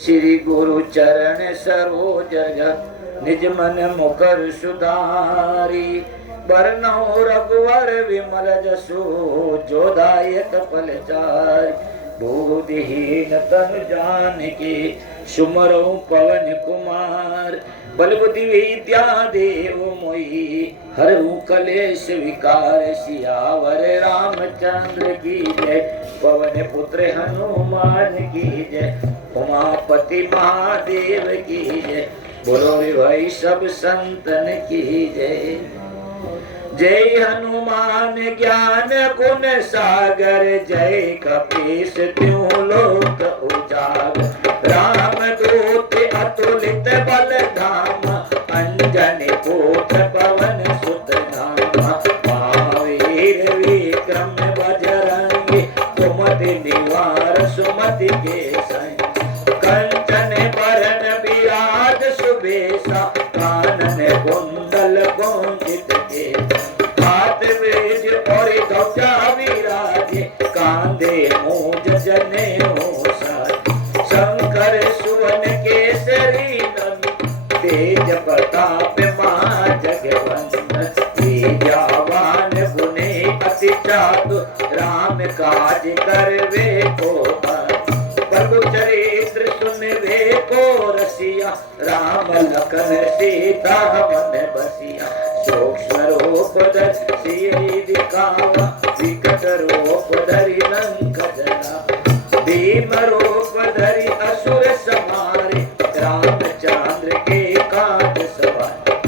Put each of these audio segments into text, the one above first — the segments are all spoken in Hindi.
श्री गुरु चरण सरोज निज मन मुकर सुधारी। बरनौ रघुवर विमल जसु जोदायक फलचारि। बुद्धिहीन तनु जानकी सुमरौ पवन कुमार। बल बुद्धि विद्या देव मोहि हरऊ कलेश विकार। सियावर रामचंद्र की जय पवन पुत्र हनुमान की जय। उमापति महादेव की जय। बोलो रे भाई सब संतन की जय। जय हनुमान ज्ञान गुण सागर। जय कपीस त्यों लोक उजागर। राम दूत अतुलित बल धाम। अंजनी पुत्र पवन सुत नाम। महावीर विक्रम बजरंगी। कुमति निवार सुमति के संग। कंचन बरन विराज सुबेसा। कानन कुंडल कुंचित केसा। हाथ वेज और ध्वजा विराजे। कांधे मूंज जनेऊ साजे। शंकर सुवन केसरी नंदन। तेज प्रताप महाजगवंदन। विद्यावान गुणी अति चातुर। राम काज करवे को प्रभु चरित्र सुनवे को रसिया। राम लखन सीता मन बसिया। सूक्ष्म रूप धरि दिखावा। विकट रूप धरि लंक जला। भीम रूप धरि असुर संहारे। रामचंद्र के काज सवारे।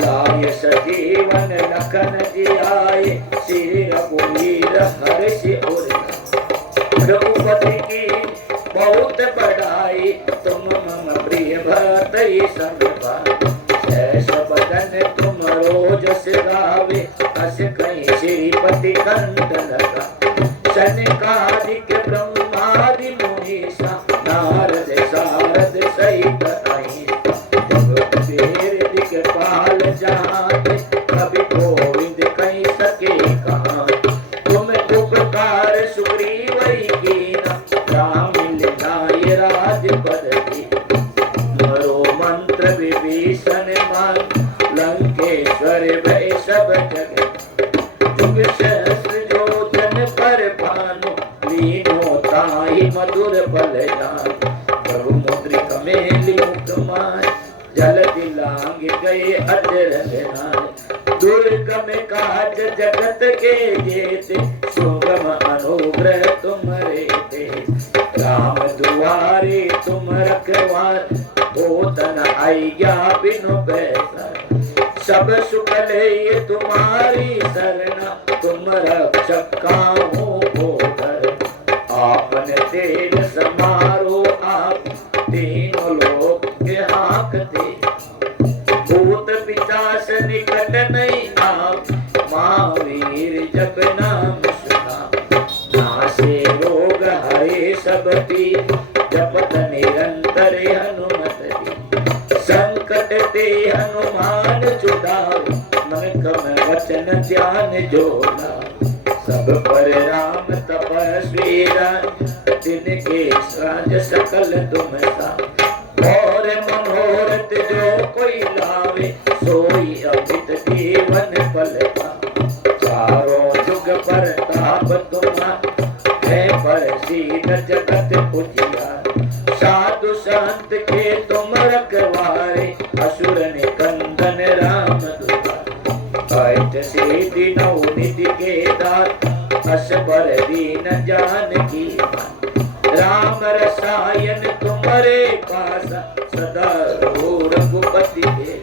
लाय सजीवन लखन जियाए। श्री रघुवीर हर्षि उर लाए। रघुपति की बहुत बड़ाई। तुम मम प्रिय भरत संग भाई। ऐस बदन तुम रोज गावे। अस कहीं श्रीपति कंठ लगा। सनकादिक ब्रह्मादि मुनीसा। नारद सारद सहित अहिंसा। जगत तेरे दिखपाल जहाते। कवि गोविंद कहीं सके कहाँ। तुम उपकार सुग्रीव कीना। राम लिनाय राजपद की। मरो मंत्र विभीषण मान। लंकेश्वर भय सब जग। जुग सहस्र योजन पर भानु। लीनो ताहि मधुर बल जान। प्रभु मुद्रिक मेलि मुख माय। जल दिलांग गए अजर नाय। दुर्गम काज जगत के जेते। सुगम अनुग्रह तुम्हारे ते। राम दुआरे तुम रखवार। होत न आज्ञा बिनु पैसार। सब सुख ले तुम्हारी सरना। तुम रक्षक काहू को डर। आपन तेज समारो आप। तीनों लोक के हाकते। भूत पिशाच निकट नहीं आप। महावीर जप नाम सुना। नासे रोग हरे सब पीर। जपत निरंतर हनुमत दी। संकट ते हनुमान छुड़ावे। मन क्रम वचन ध्यान जो लावे। सब पर राम तपस्वी राम। तिनके साज सकल तुम साथ। और मनोरथ जो कोई लावे। सोई अमित जीवन फल पावे। चारों जुग परताप तुम्हारा। है प्रसिद्ध जगत पुजियार। साधु संत के तुम रखवारे। असुर निकंदन राम दुलारे। अष्ट सिद्धि नौ निधि के दात। असबर दीन जानकी मात। राम रसायन तुम्हारे पासा। सदा रहो रघुपति के।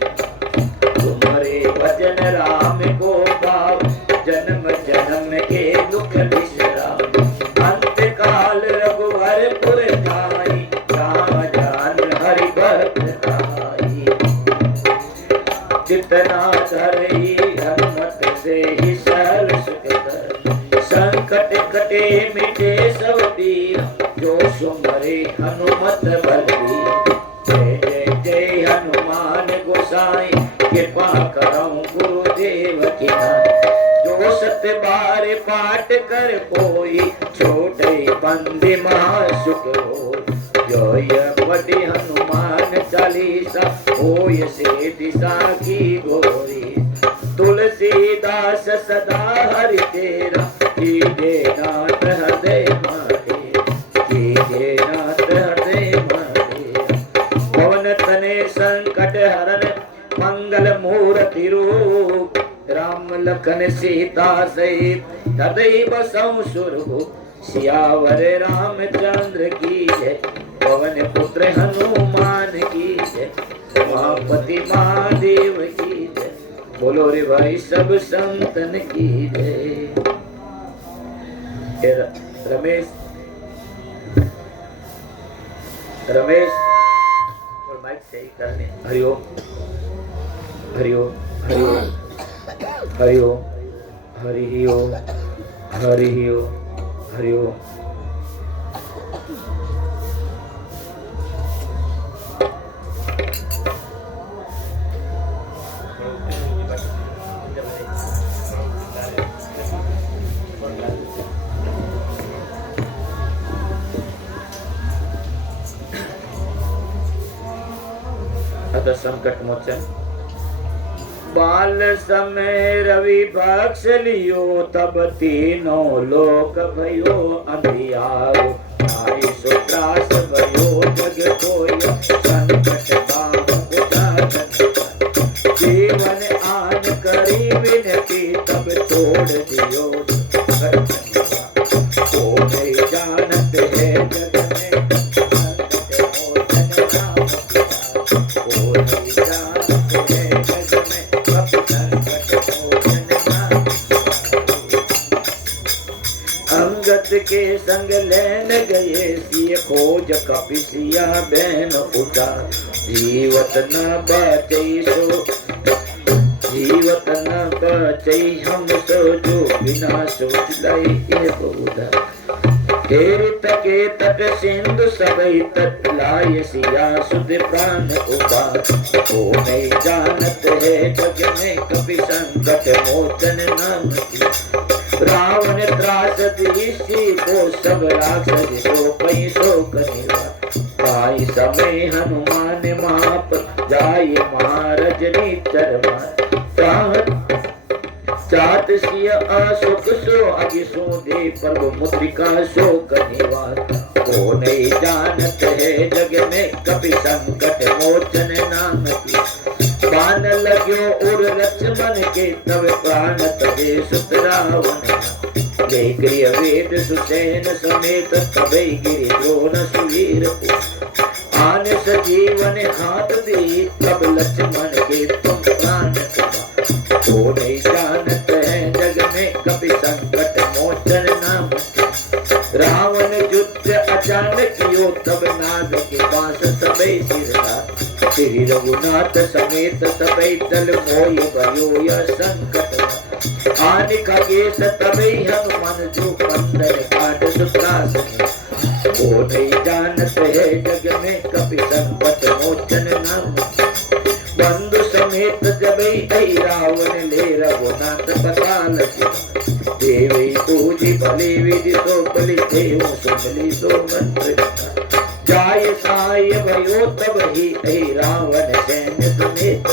तुम्हारे भजन राम को पाव। जन्म जन्म के दुख बिसराव। अंत काल रघुवर पुर जाई। राम जान हरि भक्त आई। जितना धरई हनुमत से ही सहल सुख कर। संकट कटे मिटे सब पीर। जो सुमरे हनुमत बलबीर। जय जय जय हनुमान गोसाई। कृपा करऊं गुरुदेव की नाई। जो सत बार पाठ कर कोई। छोटे बंदे महासुख हो। जो पढ़ी हनुमान चालीसा होय से दिशा की गोरी। तुलसीदास सदा हरि तेरा कीजे नाथ हृदय मारे, कीजे नाथ हृदय मारे। पवन तने संकट हरन मंगल मूर्ति रूप, राम लखन सीता सहित हृदय बसहु सुरभूप। सियावर रामचंद्र की जय, पवन पुत्र हनुमान की जय, उमापति महादेव की जय। बोलो रे भाई सब संतन की जय। रमेश रमेश और माइक सही करने। हरिओम हरिओम हरिओम हरिओम हरिओम हरिओम हरिओम। अतः संकट मोचन। बाल समय रवि बख्श लियो, तब तीनों लोक भयो अंधियारो। आई सो त्रास भयो जग कोय, संकट बाम उदारन। जीवन आन करी विनती, तब छोड़ दियो ओ नहीं जानत है जग में, अंगत के संग लेन गए सिय खोज कपिसिया बहन उठा। जीवत न बचई सो, जीवत न बचई हम सो, जो बिना सोच लई ये बहुधा। तेरे तके तट सिंधु सबई तट लाय सिया सुध प्राण उबार। ओ नहीं जानत है जग में कपि संकट मोचन नाम की। रावण त्रास ऋषि को सब राक्षस सो पई सो कनिवा। पाई समय हनुमान माप जाय महारजनी चरमा। चात सिय अशोक सो अगि सो दे प्रभु मुद्रिका सो कनिवा। ओ नहीं जानत है जग में कपि संकट मोचन नाम की। बाण लग्यो उर लक्ष्मण के, तब प्राण तबे सुत रावण। जय गृह वेद सुसैन समेत, तबे गिरि द्रोण सुवीर। आन सजीवन हाथ दी, तब लक्ष्मण के तुम प्राण तबा। ओ नहीं जानत है जग में कपि संकट मोचन नाम की। रावण युद्ध अचानक कियो, तब नाग के पास सबे सिरदार। श्री रघुनाथ समेत सबे दल मोय भयो यह संकट। आन खगेश तबे हनुमान, जो पंदर काट सुत्रासन। ओ नहीं जानत है जग में कपि संकट मोचन नाम। बंधु समेत जबई आई रावण, ले रघुनाथ पताल की। देवी पूजी भले विधि सो बलि देव सुमली सो मंत्र। जाय साय भयो तब ही आई रावण सैन्य समेत।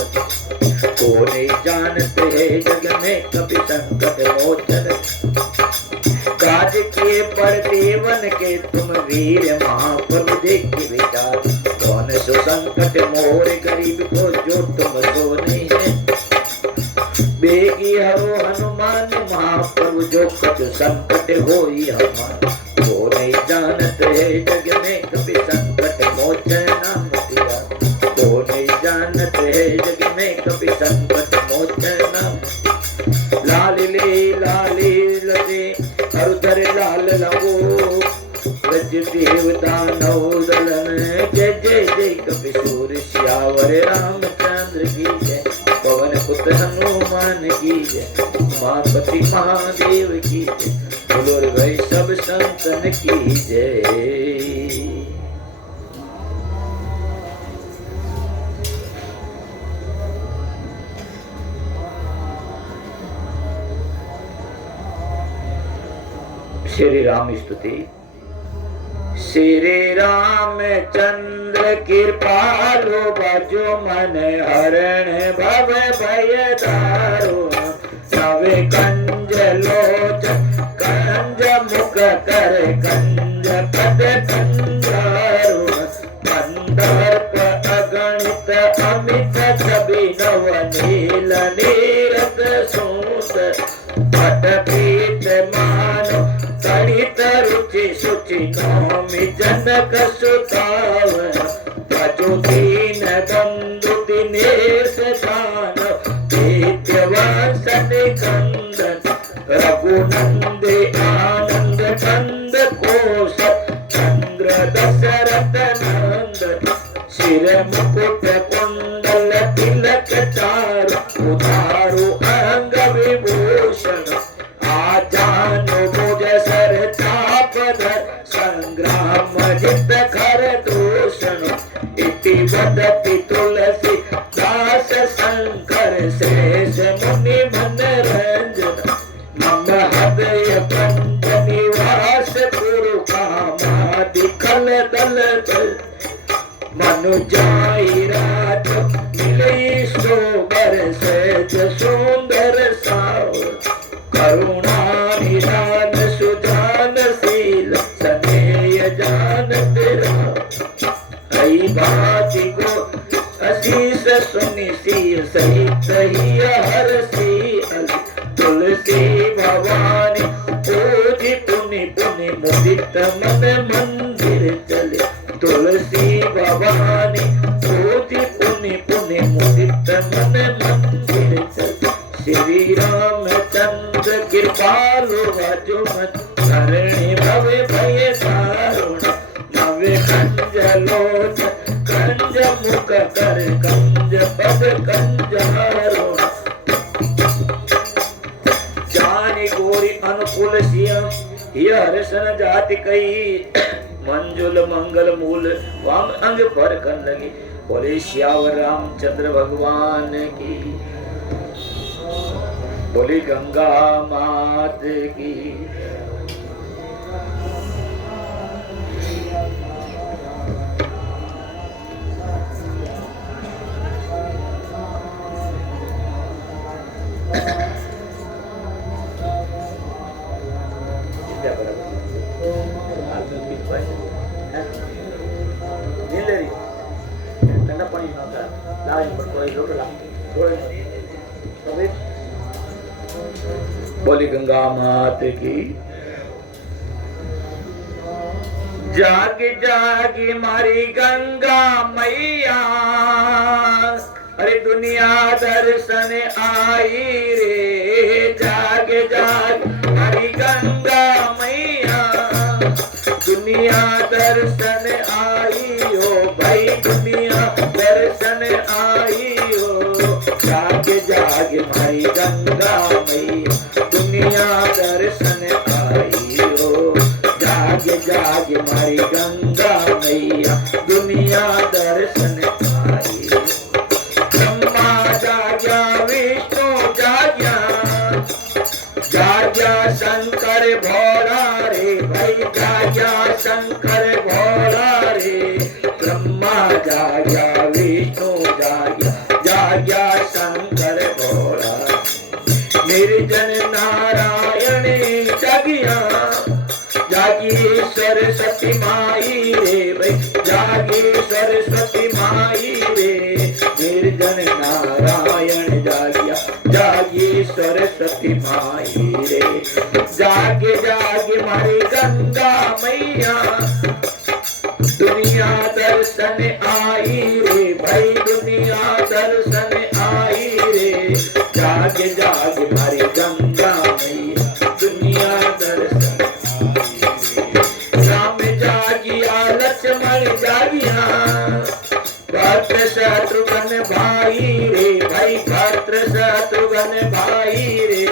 को नहीं जानत है जग में कपि संकट मोचन। काज किए पर देवन के, तुम वीर महाप्रभु देख विचार। कौन सो संकट मोर गरीब को, जो तुम सो नहीं है। बेगी हरो हनुमान महाप्रभु, जो कछु संकट होई हमार। वो नहीं जानत है जग में कपि संकट मोचन नाम तेरा। वो नहीं जानत है जग में कपि संकट मोचन नाम। लाल लते हरुधर लाल लगो, ब्रज देव दानव दलन। जय जय जय कपि सूर सियावर रामचंद्र की जय। पवन पुत्र हनुमान की जय, उमापति महादेव की जय। बोलो रे भाई सब संतन की जय। श्री राम स्तुति। श्री रामचंद्र कृपालु भजो मन हरण भव भय दारुण नवे कंज लोचन कंज मुख कर कंज पद कंजारुण कंदर्प अगणित अमित कवि नव नील नीरद सुंदर पट पीत मानो तड़ित रुचि सुचि नौमि जनक सुतावन भजो दीन बंधु दिनेश दान दैत्यवासन कंदन रघुनंदे आनंद चंद कोश चंद्र दशरथ नंदन शिर मुकुट कुंडल तिलक चारु उधारु अंग विभूषण आजानु भुज सर चाप धर संग्राम जित खर दूषण इति वदति तुलसी दास शंकर शेष मुनि मन रंजन मम हृदय पंच निवास पुरु कामादि कल दल दल मनुजाई राज मिलई सोबर सहज सुंदर साव करुणा निधान सुजान शील स्नेह जान तेरा हई बाजी को असीस सुनि शील सहित ही हर शील तुलसी भवानी पूजी पुनि पुनि मुदित मन मंदिर चले तुलसी भवानी पूजी पुनि पुनि मुदित मन मंदिर चले श्री रामचंद्र कृपालु भजो मन हरणी भव भय दारुण नवे कंज लोचन कंज मुख कर कंज पद कंजारुण जानी गोरी अनुकूल सियम हर्षण जाति कही मंजुल मंगल मूल वाम अंग पर कर लगी बोले श्यावर रामचंद्र भगवान की बोली गंगा मात की बोली गंगा मात की जागी जागी मारी गंगा मैया अरे दुनिया दर्शन आई रे जागे जागे मारी गंगा मैया दुनिया दर्शन आई हो भाई दुनिया दर्शन आई हो जागे जागे मारी गंगा मैया दुनिया दर्शन आई हो जागे जागे मारी गंगा मैया दुनिया दर्शन आई ब्रह्मा जाग्या विष्णु जाग्या जाग्या शंकर भोला रे भाई जाग्या शंकर भोला रे ब्रह्मा जाग्या विष्णु जाग्या जाग्या शंकर भोला निर्जन नारायण जागिया जागी सरस्वती माई रे भाई जागी सरस्वती माई रे निर्जन नारायण जागिया जागी सरस्वती माई रे जागे जागे मारी गंगा मैया दुनिया दर्शन आई रे भाई दुनिया दर्शन आई रे जागे जागे मारी गंगा मैया दुनिया दर्शन राम जागिया लक्ष्मण जागिया भद्र शत्रुघ्न भाई रे भाई भद्र शत्रुघ्न भाई रे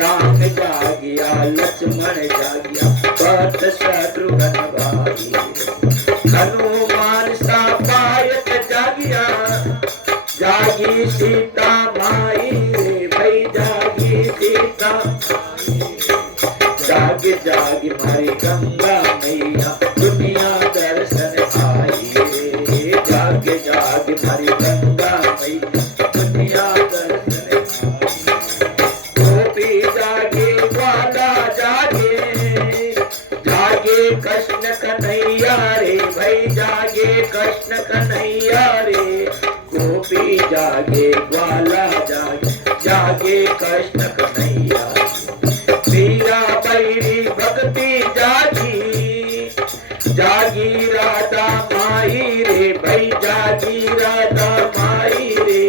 राम जागिया लक्ष्मण जागिया भद्र शत्रुघ्न भाई हनुमान सा पायक जागिया जागी सीता माई रे भाई जागी सीता जागे जागे मारी गंगा मैया दुनिया जागे जागे मारी गंगा मैया दुनिया दर्शन गोपी जागे ग्वाला जागे जागे कृष्ण कन्हैया रे भाई जागे कृष्ण कन्हैया रे गोपी जागे ग्वाला जागे जागे कृष्ण कन्हैया मीरा बैरी भक्ति जागी जागी राधा माई रे भाई जागी राधा माई रे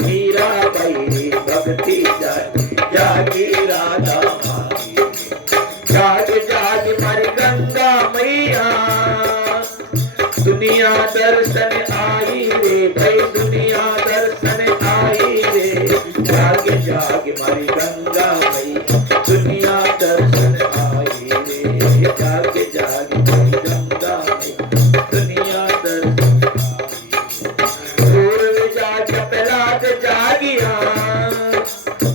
मीरा बैरी भक्ति जागी जागी राधा माई जाग जाग मारी गंगा मैया दुनिया दर्शन आई रे भाई दुनिया दर्शन आई रे जाग जाग मारी गंगा मैया दुनिया दर्शन आई रे जाग जाग मारी गंगा मैया दुनिया दर्शन पूर्व जाग प्रहलाद जागिया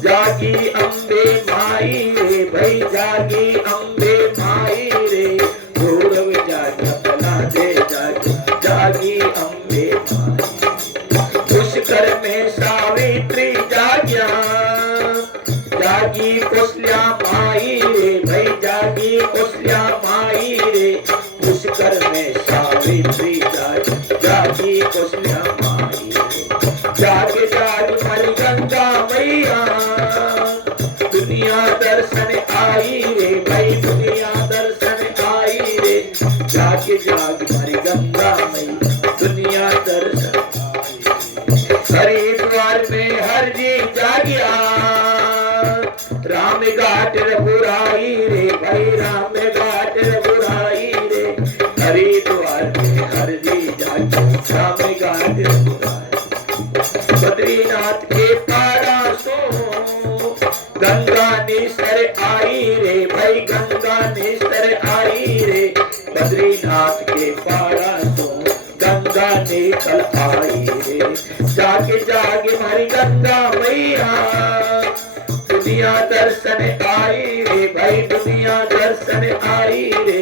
जागी अम्बे माई रे भाई जागी अम्बे माई रे पूर्व जाग प्रहलाद जागी जागी अम्बे माई पुष्कर में सावित्री जागिया जागी कौशल्या माई रे भाई जागी कौशल्या माई रे पुष्कर में सावित्री जागी जागी कौशल्या माई रे जाग जाग मारी गंगा मैया दुनिया दर्शन आई रे भाई दुनिया दर्शन आई रे जाग जाग मारी गंगा मैया दुनिया दर्शन हरिद्वार में हर जी जागिया राम घाट रघुराई रे भाई राम घाट रघुराई रे हरिद्वार में हर जी जागिया राम घाट रघुराई बद्रीनाथ के पारा सो गंगा निस्तर आई रे भाई गंगा निस्तर आई रे बद्रीनाथ के पारा सो गंगा निकल आई रे जागे जागे मारी गंगा मैया दुनिया दर्शन आई रे भाई दुनिया दर्शन आई रे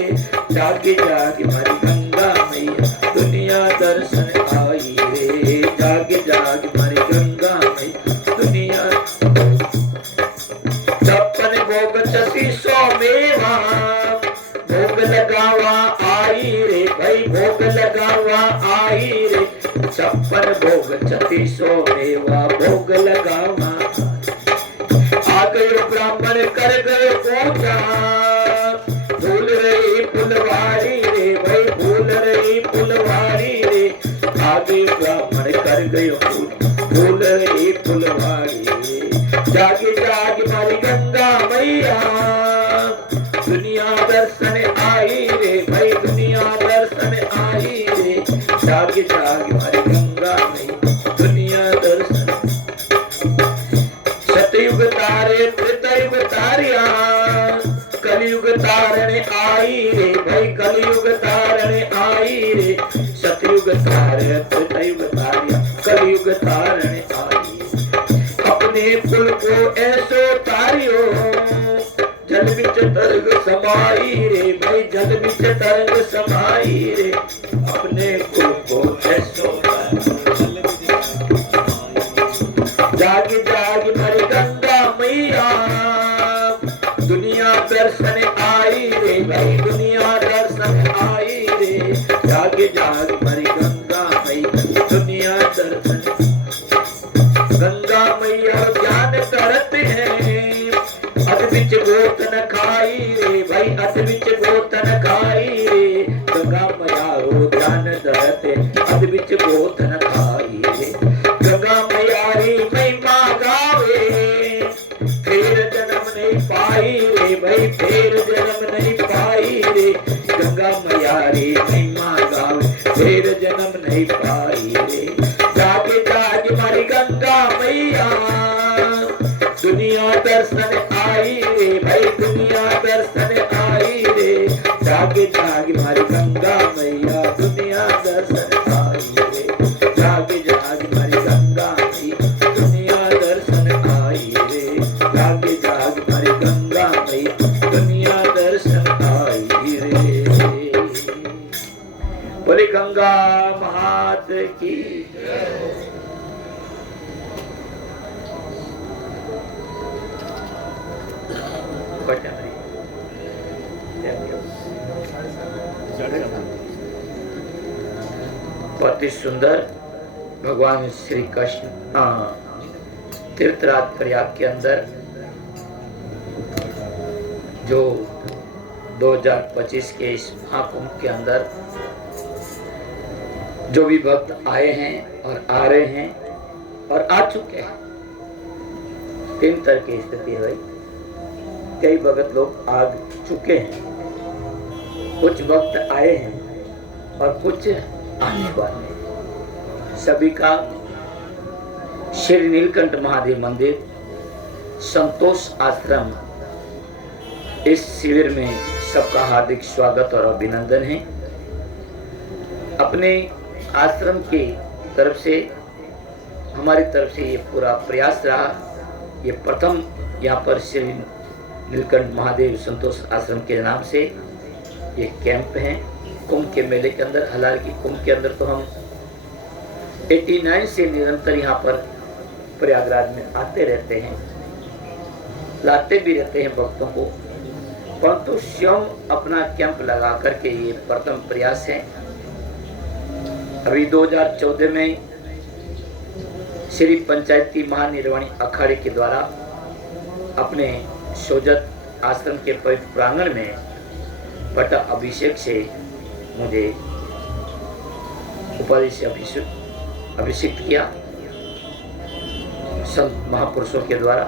जागे जागे मारी गंगा मैया दुनिया दर्शन आई रे जागे जागे मारी गंगा मैया दुनिया छप्पन भोग 3600 मेवा भोग लगावा आई रे भाई भोग लगावा आई रे 56 भोग 3600 मेवा भोग लगावा आ गयो ब्राह्मण कर गयो पूजा भूल रही फुलवारी रे भाई भूल रही फुलवारी रे आ गयो ब्राह्मण कर गयो भूल रही फुलवारी रे जागे जागे मारी गंगा मैया दुनिया दर्शन आई रे भाई दुनिया दर्शन आई रे जागे जागे मारी गंगा मैया दुनिया दर्शन सतयुग तारे त्रेतायुग तारिया कलयुग तारने आई रे भाई कलयुग तारने आई रे सतयुग तारे त्रेतायुग तारिया कलयुग तारने आई अपने कुल को ऐसो तारियो जल बिच तरंग समाई रे भाई जल बिच तरंग समाई रे अपने कुल को ऐसो जागे जागे मारी गंगा मैया दुनिया दर्शन आई रे भाई दुनिया दर्शन आई रे जागे जागे मारी गंगा मैया दुनिया दर्शन गंगा मैया ज्ञान करते हैं अद बिच गोतन खाई रे भाई अद बिच गोतन खाई रे गंगा मैया रो ज्ञान करते अद बिच गोतन खाई रे गंगा मैया री महिमा गावे फिर जन्म नहीं पाई रे भाई फिर जन्म नहीं पाई रे गंगा मैया री महिमा गावे फिर जन्म नहीं पाई रे जागे जागे मारी गंगा मैया दुनिया दर्शन आई रे भाई दुनिया दर्शन आई रे जागे जागे मारी गंगा मैया दुनिया दर्शन आई रे जागे जागे मारी गंगा मैया दुनिया दर्शन आई रे जागे जागे मारी गंगा मैया दुनिया दर्शन आई रे बोले गंगा मात की। बहुत ही सुंदर भगवान श्री कृष्ण तीर्थराज प्रयाग के अंदर जो 2025 के इस महाकुंभ के अंदर जो भी भक्त आए हैं और आ रहे हैं और आ चुके हैं, 3 तरह की स्थिति हुई। कई भक्त लोग आ चुके हैं, कुछ भक्त आए हैं और कुछ आने वाले हैं। सभी का श्री नीलकंठ महादेव मंदिर संतोष आश्रम इस शिविर में सबका हार्दिक स्वागत और अभिनंदन है। अपने आश्रम की तरफ से, हमारी तरफ से ये पूरा प्रयास रहा। ये प्रथम यहाँ पर श्री नीलकंठ महादेव संतोष आश्रम के नाम से ये कैंप है। कुंभ के मेले के अंदर, हालांकि कुंभ के अंदर तो हम 89 से निरंतर यहाँ पर प्रयागराज में आते रहते हैं, लाते भी रहते हैं भक्तों को, परंतु स्वयं अपना कैंप लगा करके ये प्रथम प्रयास है। अभी 2014 में श्री पंचायती महानिर्वाणी अखाड़े के द्वारा अपने सोजत आश्रम के पवित्र प्रांगण में पट अभिषेक से मुझे उपाधि से अभिषेक किया संत महापुरुषों के द्वारा।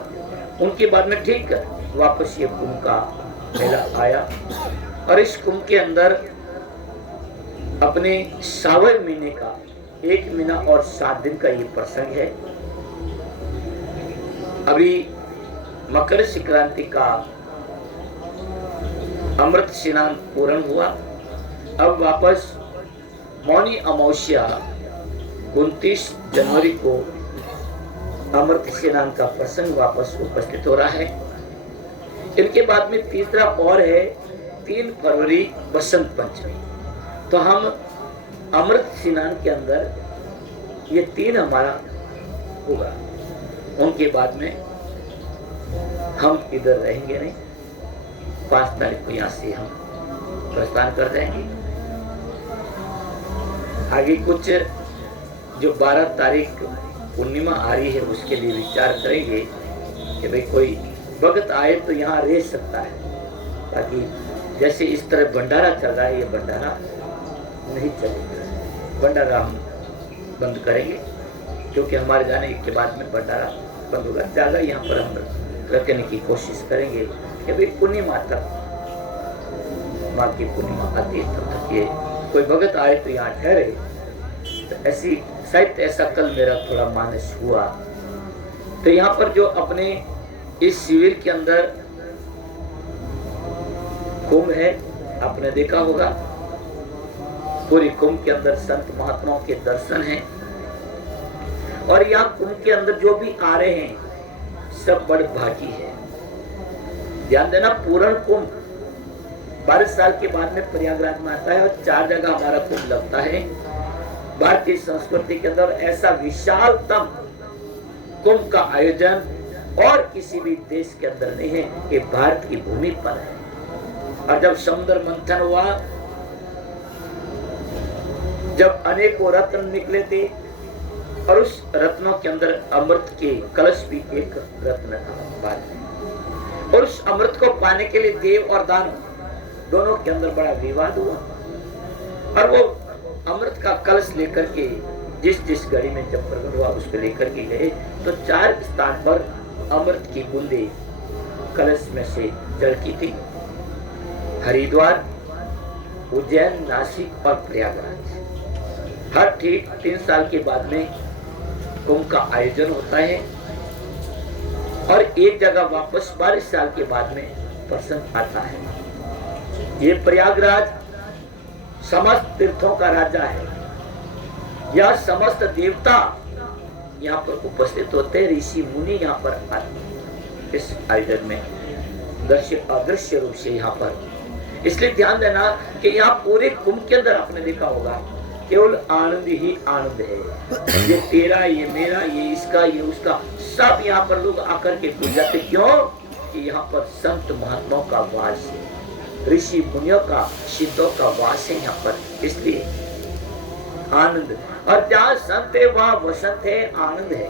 उनके बाद में ठीक वापस ये कुंभ का मेला आया और इस कुंभ के अंदर अपने सावन महीने का 1 महीना और 7 दिन का ये प्रसंग है। अभी मकर संक्रांति का अमृत स्नान पूर्ण हुआ। अब वापस मौनी अमावस्या 29 जनवरी को अमृत स्नान का प्रसंग वापस उपस्थित हो रहा है। इनके बाद में तीसरा और है 3 फरवरी बसंत पंचमी। तो हम अमृत स्नान के अंदर ये 3 हमारा होगा। उनके बाद में हम इधर रहेंगे नहीं। 5 तारीख को यहाँ से हम प्रस्थान कर जाएंगे। आगे कुछ जो 12 तारीख पूर्णिमा आ रही है उसके लिए विचार करेंगे कि भाई कोई भक्त आए तो यहाँ रह सकता है, ताकि जैसे इस तरह भंडारा चल रहा है ये भंडारा नहीं चलेगा। भंडारा हम बंद करेंगे क्योंकि हमारे जाने के बाद में भंडारा बंद होगा। ज़्यादा यहाँ पर हम रखने की कोशिश करेंगे कि भाई पूर्णिमा तक, माँ की पूर्णिमा आती है तब तक ये कोई भगत आए तो यहाँ ठहरे। तो ऐसी शायद ऐसा कल मेरा थोड़ा मानस हुआ। तो यहाँ पर जो अपने इस शिविर के अंदर कुंभ है, आपने देखा होगा पूरी कुंभ के अंदर संत महात्माओं के दर्शन हैं। और यहाँ कुंभ के अंदर जो भी आ रहे हैं सब बड़े भागी है। ध्यान देना, पूर्ण कुंभ 12 साल के बाद में प्रयागराज में आता है और 4 जगह हमारा कुंभ लगता है। भारतीय संस्कृति के अंदर ऐसा विशालतम कुंभ का आयोजन और किसी भी देश के अंदर नहीं है, कि भारत की भूमि पर है। और जब समुद्र मंथन हुआ, जब अनेकों रत्न निकले थे और उस रत्नों के अंदर अमृत के कलश भी एक रत्न था, और उस अमृत को पाने के लिए देव और दानव दोनों के अंदर बड़ा विवाद हुआ। और वो अमृत का कलश लेकर के जिस घड़ी में जब प्रकट हुआ उसको लेकर के गए, तो 4 स्थान पर अमृत की बूंदे कलश में से झलकी थी। हरिद्वार, उज्जैन, नासिक और प्रयागराज। हर ठीक 3 साल के बाद में कुंभ का आयोजन होता है और एक जगह वापस 12 साल के बाद में प्रसंग आता है। ये प्रयागराज समस्त तीर्थों का राजा है। यह समस्त देवता यहाँ पर उपस्थित होते हैं, ऋषि मुनि यहाँ पर आते हैं इस आयोजन में अदृश्य रूप से यहाँ पर। इसलिए ध्यान देना कि यहाँ पूरे कुंभ के अंदर आपने देखा होगा केवल आनंद ही आनंद है। ये तेरा, ये मेरा, ये इसका, ये उसका, सब यहाँ पर लोग आकर के भूल जाते। क्यों? कि यहाँ पर संत महात्माओं का वास है, ऋषि मुनियों का, सिद्धों का वास है यहाँ पर, इसलिए आनंद। और जहाँ संत है वहाँ वसंत है, आनंद है।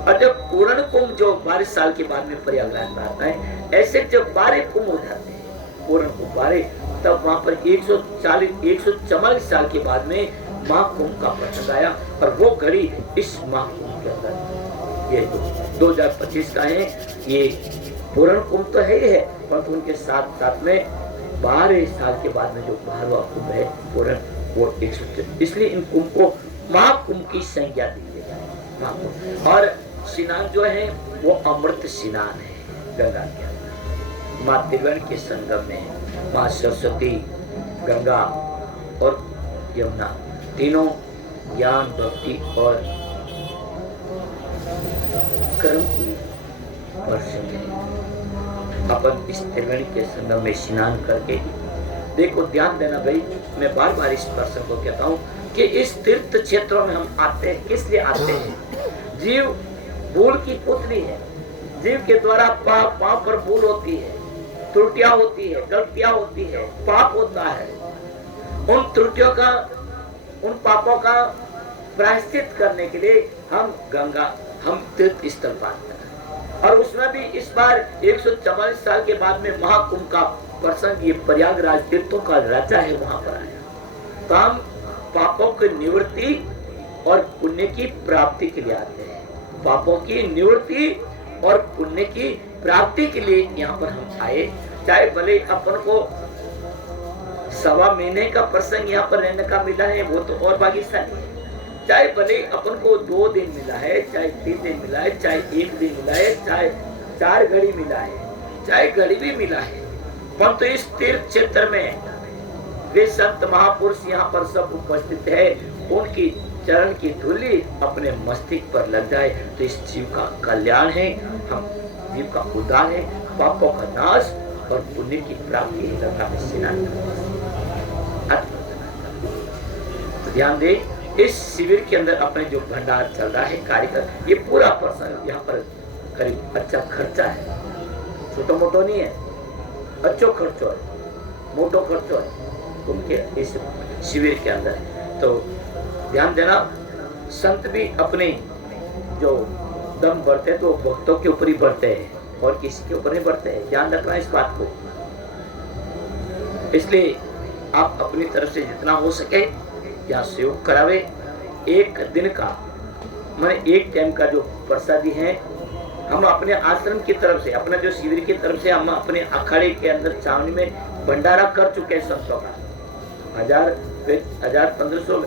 और जब पूर्ण कुंभ जो 12 साल के बाद में प्रयागराज में आता है, ऐसे जब 12 कुंभ हो जाते हैं, पूर्ण कुंभ 12, तब वहां पर 144 साल के बाद में महाकुंभ का प्रसंग आया। और वो घड़ी इस महाकुंभ के अंदर, ये 2025 का है, ये पूर्ण कुंभ तो है ही है, परंतु उनके साथ साथ में 12 साल के बाद में जो 12वां कुंभ है पूर्ण, वो 100, इसलिए इन कुंभ को महाकुंभ की संज्ञा दी है। और स्नान जो है वो अमृत स्नान है गंगा के अंदर। माँ त्रिवेणी के संगम में माँ सरस्वती, गंगा और यमुना तीनों ज्ञान, भक्ति और कर्म की वर्षण है। अपन इस त्रिवेणी के संगम में स्नान करके देखो, ध्यान देना भाई, मैं बार बार इस प्रश्न को कहता हूँ कि इस तीर्थ क्षेत्रों में हम आते हैं, किस लिए आते हैं? जीव भूल की पुतली है। जीव के द्वारा पाप पर भूल होती है, त्रुटियां होती है, गलतियां होती है, पाप होता है। उन त्रुटियों का, उन पापों का प्रायश्चित करने के लिए हम गंगा, हम तीर्थ स्थल पाते हैं। और उसमें भी इस बार 144 साल के बाद में महाकुंभ का प्रसंग, ये प्रयागराज तीर्थों का राजा है, वहां पर आया। तो हम पापों की निवृत्ति और पुण्य की प्राप्ति के लिए आते हैं। पापों की निवृत्ति और पुण्य की प्राप्ति के लिए यहाँ पर हम आए। चाहे भले अपन को 1.25 महीने का प्रसंग यहाँ पर रहने का मिला है, वो तो और भाग्यशाली है। चाहे भले अपन को 2 दिन मिला है, चाहे 3 दिन मिला है, चाहे 1 दिन मिला है, चाहे 4 घड़ी मिला है, चाहे घड़ी भी मिला है, परंतु इस तीर्थ क्षेत्र में वे संत महापुरुष यहाँ पर सब उपस्थित है, उनकी चरण की धूली अपने मस्तिष्क पर लग जाए तो इस जीव का कल्याण है, हम जीव का उद्धार है, पापों का नाश और पुण्य की प्राप्ति गंगा में स्नान। तो ध्यान दे, इस शिविर के अंदर अपने जो भंडार चल रहा है कार्यक्रम, ये पूरा प्रसंग यहाँ पर करीब अच्छा खर्चा है, छोटो मोटो नहीं है, अच्छो खर्चो है, मोटो खर्चो है उनके इस शिविर के अंदर। तो ध्यान देना, संत भी अपने जो दम बढ़ते तो भक्तों के ऊपर ही बढ़ते हैं और किसी के ऊपर नहीं बढ़ते हैं, ध्यान रखना इस बात को। इसलिए आप अपनी तरफ से जितना हो सके यहाँ सहयोग करावे। एक दिन का मैंने एक टाइम का जो प्रसादी है, हम अपने आश्रम की तरफ से, अपना जो शिविर की तरफ से हम अपने अखाड़े के अंदर छावनी में भंडारा कर चुके हैं संतों का। 1000-1500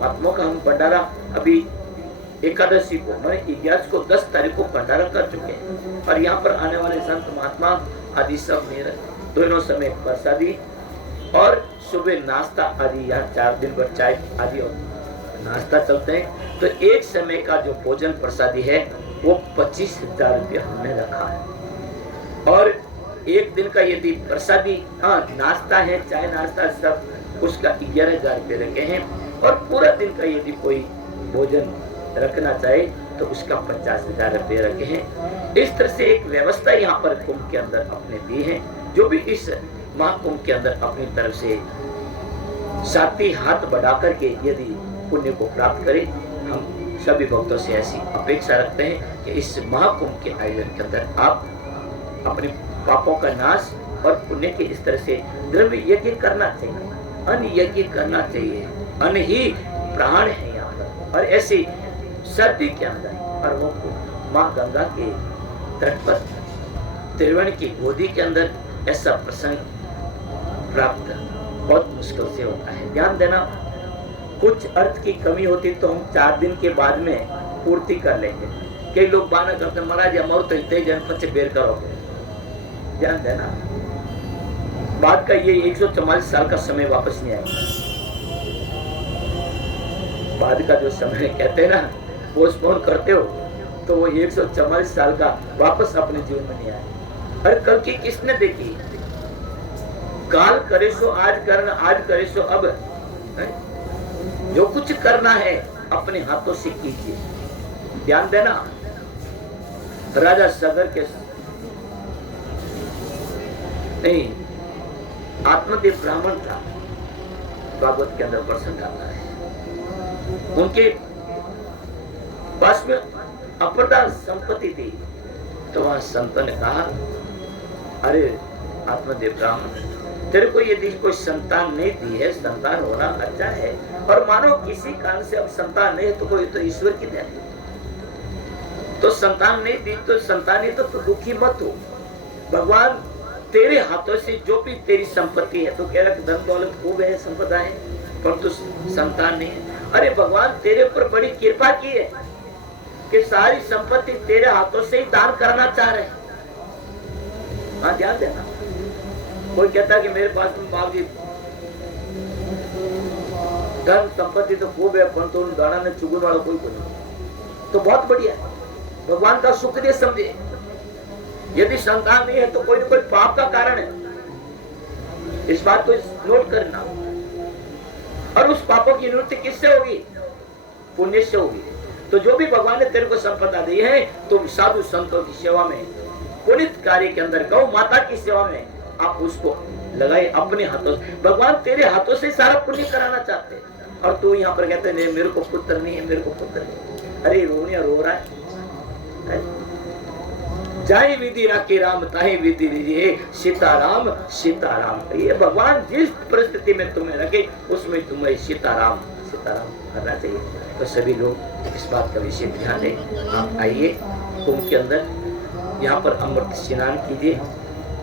महात्माओं का हम भंडारा अभी एकादशी को, मैंने 11 को 10 तारीख को भंडारा कर चुके हैं। और यहाँ पर आने वाले संत महात्मा आदि सब मेरे दोनों समय प्रसादी और सुबह नाश्ता आदि, यहाँ 4 दिन भर चाय आदि और नाश्ता चलते हैं। तो एक समय का जो भोजन प्रसादी है वो 25,000 रुपया हमने रखा है। और एक दिन का यदि प्रसादी, हाँ नाश्ता है, चाय नाश्ता सब, उसका 11,000 रुपये रखे हैं। और पूरा दिन का यदि कोई भोजन रखना चाहे तो उसका 50,000 रुपये रखे हैं। इस तरह से एक व्यवस्था यहाँ पर कुंभ के अंदर अपने दी है। जो भी इस महाकुंभ के अंदर अपनी तरफ से साथी हाथ बढ़ा करके यदि पुण्य को प्राप्त करे, हम सभी भक्तों से ऐसी अपेक्षा रखते हैं कि इस महाकुंभ के आयोजन के अंदर आप अपने पापों का नाश और पुण्य के इस तरह से द्रव्य यज्ञ करना चाहिए, अन्न यज्ञ करना चाहिए। अन्न ही प्राण है यहाँ पर। और ऐसी सर्दी के अंदर पर्वों को माँ गंगा के तट पर त्रिवेणी की गोदी के अंदर ऐसा प्रसंग प्राप्त बहुत मुश्किल से होता है। ध्यान देना, कुछ अर्थ की कमी होती तो हम 4 दिन के बाद में पूर्ति कर लेंगे। कई लोग बाना करते महाराज अमर तो इतने जन से बेर करो। ध्यान देना, बाद का ये 144 साल का समय वापस नहीं आएगा। बाद का जो समय कहते हैं ना, पोस्टपोन करते हो तो वो 144 साल का वापस अपने जीवन में नहीं आए। अरे कल की किसने देखी? काल करे सो आज करना, आज करे सो अब। जो कुछ करना है अपने हाथों से कीजिए। ध्यान देना, राजा सगर के नहीं, आत्मदेव ब्राह्मण था, भागवत के अंदर प्रसंग आता है। उनके पास में अप्रदा संपत्ति थी, तो वहां संतों ने कहा, अरे आत्मदेव ब्राह्मण, तेरे को यदि कोई संतान नहीं दी है, संतान होना अच्छा है, और मानो किसी कारण से अब संतान नहीं है तो कोई तो ईश्वर की देन है, तो संतान नहीं दी तो संतान नहीं तो दुखी मत हो। भगवान तेरे हाथों से जो भी तेरी संपत्ति है, तो कह रहा धन दौलत खूब है, संपदा है, परंतु संतान नहीं है। अरे भगवान तेरे ऊपर बड़ी कृपा की है कि सारी संपत्ति तेरे हाथों से ही दान करना चाह रहे हैं। हाँ, ध्यान देना। कोई कहता है कि मेरे पास में बाप जी धन संपत्ति तो खूब है, परंतु उन दाना में चुगन वाला कोई नहीं, तो बहुत बढ़िया है, भगवान का शुक्रिया समझे। यदि संतान नहीं है तो कोई ना कोई पाप का कारण है, इस बात को नोट करना। और उस पापों की निवृत्ति किससे होगी? पुण्य से होगी। तो जो भी भगवान ने तेरे को संपदा दी है, तुम साधु संतों की सेवा में, पुनित कार्य के अंदर, गौ माता की सेवा में आप उसको लगाए अपने हाथों से। भगवान तेरे हाथों से सारा पुण्य कराना चाहते हैं, और तू यहाँ पर कहते नहीं मेरे को पुत्र नहीं है, मेरे को पुत्र नहीं। अरे रोनिया रो रहा है। जाए विधि राखी राम ताहि विधि लीजिए, सीताराम सीताराम। ये भगवान जिस परिस्थिति में तुम्हें रखे उसमें तुम्हें सीताराम सीताराम करना चाहिए। तो सभी लोग इस बात का विशेष ध्यान दें। आप आइए कुंभ के अंदर, यहाँ पर अमृत स्नान कीजिए,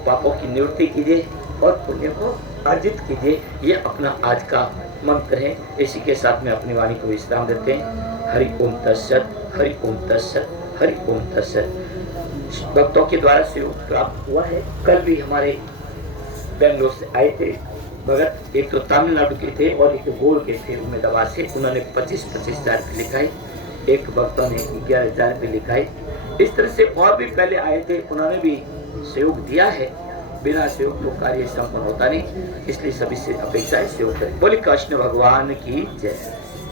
पापों की निवृत्ति कीजिए और पुण्य को अर्जित कीजिए। ये अपना आज का मंत्र है। इसी के साथ में अपनी वाणी को विश्राम देते हैं। हरि ओम तत्सत, हरि ओम तत्सत, हरि ओम तत्सत। भक्तों के द्वारा सहयोग प्राप्त हुआ है। कल भी हमारे बेंगलोर से आए थे भगत, एक तो तमिलनाडु के थे और एक गोल के थे उम्मीदवार से। उन्होंने 25-25 हजार रुपये लिखाए, एक भक्तों ने 11,000 रुपये लिखाए। इस तरह से और भी पहले आए थे, उन्होंने भी सहयोग दिया है। बिना सहयोग तो कार्य संपन्न होता नहीं, इसलिए सभी से अपेक्षा है सहयोग करें। बोले कृष्ण भगवान की जय।